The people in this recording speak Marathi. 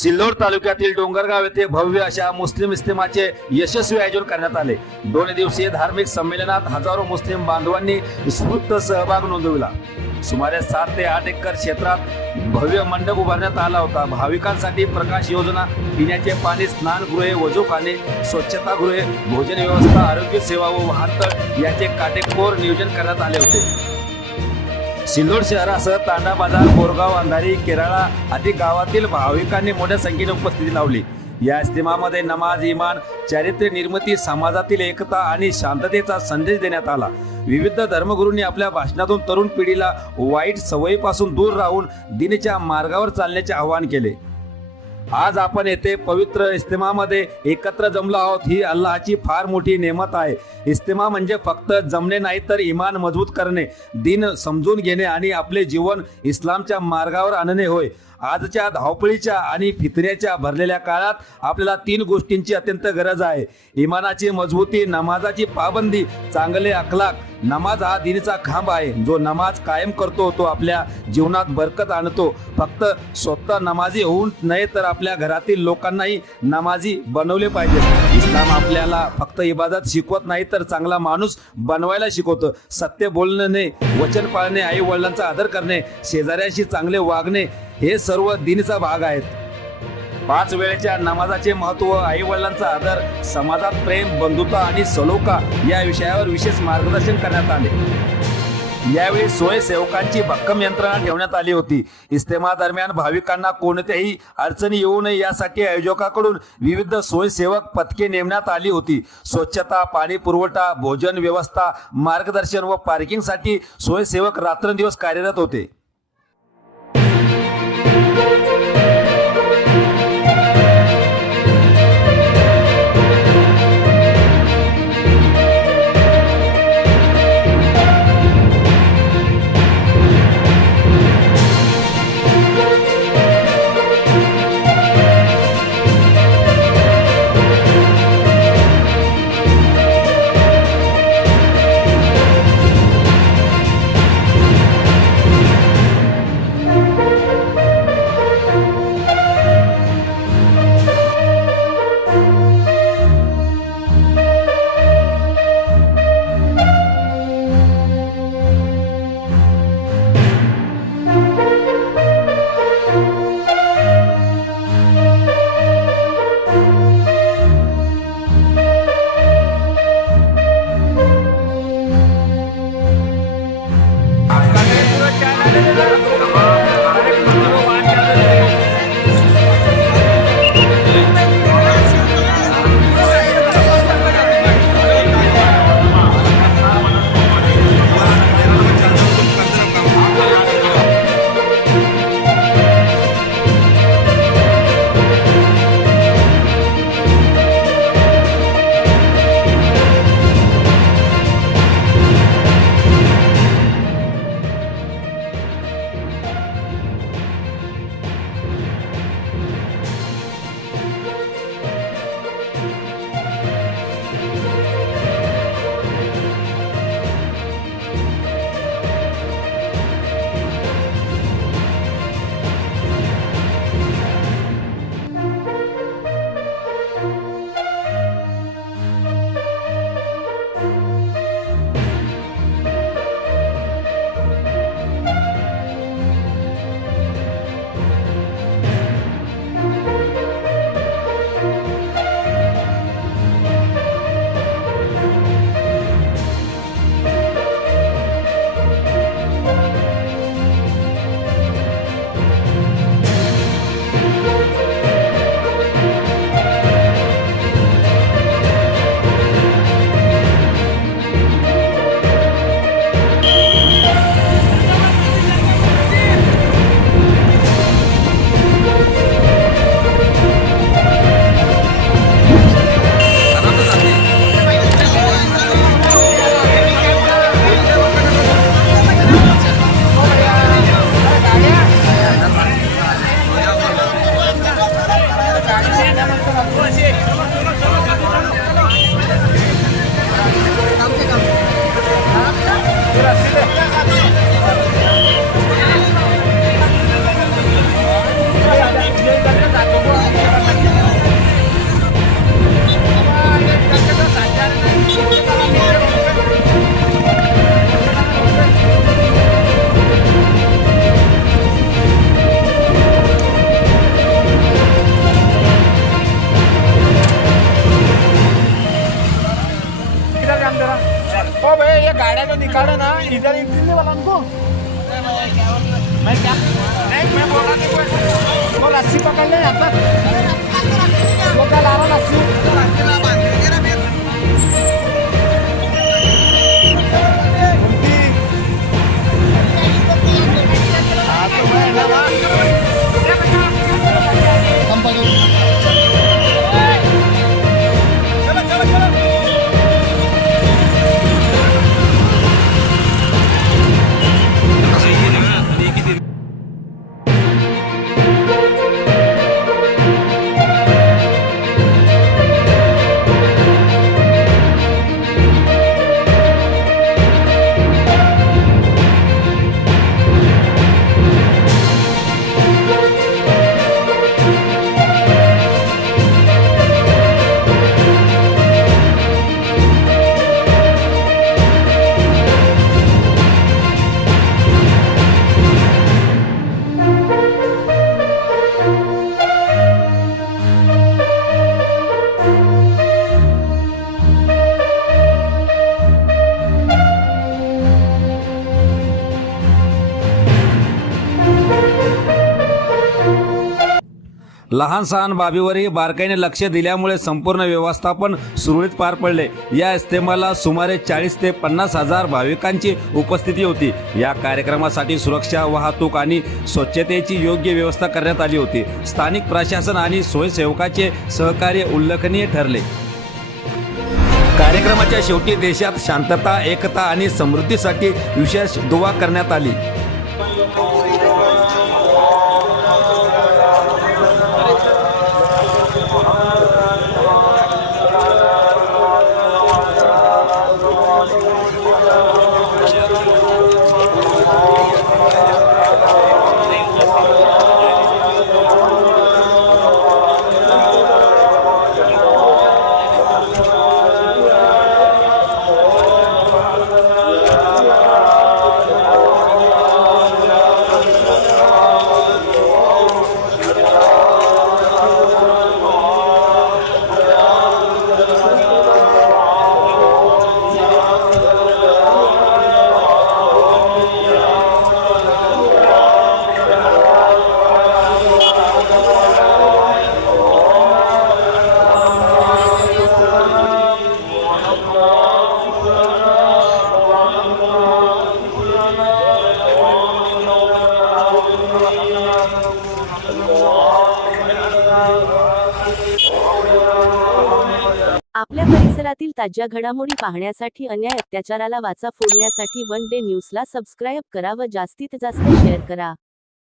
सिल्लोड तालुक्यातील डोंगरगाव येथे भव्य अशा मुस्लिम इस्तेमाचे यशस्वी आयोजन करण्यात आले। 2 दिवसीय धार्मिक संमेलनात हजारो मुस्लिम बांधवांनी उत्स्फूर्त सहभाग नोंदविला। सुमारे 7 ते 8 एकर क्षेत्रात भव्य मंडप उभारण्यात आला होता। भाविकांसाठी प्रकाश योजना, पिण्याचे पाणी, स्नानगृहे, वजूखाने, स्वच्छतागृहे, भोजन व्यवस्था, आरोग्य सेवा व वाहनतळ याचे काटेकोर नियोजन करण्यात आले होते। सिल्लोड शहरासह तांडा बाजार, बोरगाव, अंधारी, केराळा आदी गावातील भाविकांनी मोठ्या संख्येने उपस्थिती लावली। या इस्तेमामध्ये नमाज, इमान, चारित्र्य निर्मिती, समाजातील एकता आणि शांततेचा संदेश देण्यात आला। विविध धर्मगुरूंनी आपल्या भाषणातून तरुण पिढीला वाईट सवयीपासून दूर राहून दीनच्या मार्गावर चालण्याचे आवाहन केले। आज आपण येथे पवित्र इस्तेमामध्ये एकत्र जमलो आहोत, ही अल्लाहची फार मोठी नेमत आहे। इस्तेमा म्हणजे फक्त जमणे नाही, तर इमान मजबूत करणे, दीन समजून घेणे आणि आपले जीवन इस्लामच्या मार्गावर आणणे होय। आजच्या धावपळीच्या आणि फितऱ्याच्या भरलेल्या काळात आपल्याला 3 गोष्टींची अत्यंत गरज आहे: इमानाची मजबूती, नमाजाची पाबंदी, चांगले अखलाक। नमाज हा दीनचा खांब आहे। जो नमाज कायम करतो तो आपल्या जीवनात बरकत आणतो। फक्त स्वतः नमाजी होऊन नये, तर आपल्या घरातील लोकांनाही नमाजी बनवले पाहिजे। इस्लाम आपल्याला फक्त इबादत शिकवत नाही, तर चांगला माणूस बनवायला शिकवतं। सत्य बोलणे, वचन पाळणे, आई वडिलांचा आदर करणे, शेजाऱ्याशी चांगले वागणे हे सर्व दीनचा भाग आहेत। 5 वेळेच्या नमाजाचे महत्त्व, आई वडिलांचा आदर, समाजात प्रेम, बंधुता आणि सलोखा या विषयावर विशेष मार्गदर्शन करण्यात आले। यावेळी स्वयंसेवकांची भक्कम यंत्रणा ठेवण्यात आली होती। इस्तेमा दरम्यान भाविकांना कोणत्याही अडचणी येऊ नये यासाठी आयोजकाकडून विविध स्वयंसेवक पथके नेमण्यात आली होती। स्वच्छता, पाणी पुरवठा, भोजन व्यवस्था, मार्गदर्शन व पार्किंगसाठी स्वयंसेवक रात्रंदिवस कार्यरत होते। ये गाड़िया जो निकालो ना इधर इतने वाला हमको मैं क्या नहीं मैं बोल रहा नहीं वो लस्सी पकड़ ले यहाँ तक वो क्या ला रहा लस्सी लहान सहान बाबीवरही बारकाईने लक्ष दिल्यामुळे संपूर्ण व्यवस्थापन सुरळीत पार पडले। या इस्तेमाला सुमारे 40 ते 50 हजार भाविकांची उपस्थिती होती। या कार्यक्रमासाठी सुरक्षा, वाहतूक आणि स्वच्छतेची योग्य व्यवस्था करण्यात आली होती। स्थानिक प्रशासन आणि स्वयंसेवकाचे सहकार्य उल्लेखनीय ठरले। कार्यक्रमाच्या शेवटी देशात शांतता, एकता आणि समृद्धीसाठी विशेष दुवा करण्यात आली। आपल्या परिसरातील ताज्या घडामोडी पाहण्यासाठी, अन्याय अत्याचाराला वाचा फोडण्यासाठी वन डे न्यूजला सबस्क्राईब करा व जास्तीत जास्त शेअर करा।